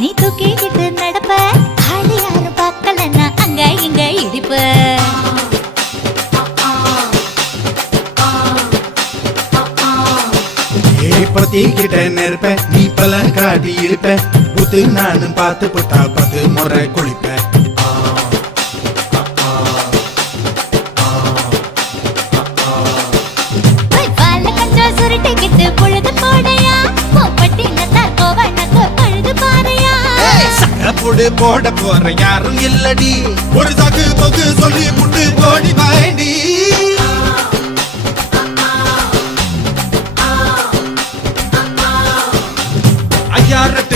நீ தூக்கிக்கிட்டு நடப்ப ஆளு யாரும் பார்க்கலன்னா அங்க இங்க இடிப்ப பத்திக்கிட்ட நெருப்ப நீ பல காட்டி இருப்ப புத்து நானும் பார்த்து புட்டா 10 முறை குளிப்பேன் சுருட்டிக்கிட்டு பொழுது போடையா போப்பட்டி நத்தா கோவனக்கு பழுது பாறையா சகப்புடு போட போற யாரும் இல்லடி ஒரு சாக்கு போக்கு சொல்லி புட்டு போடி வாண்டி ஐயாரட்டு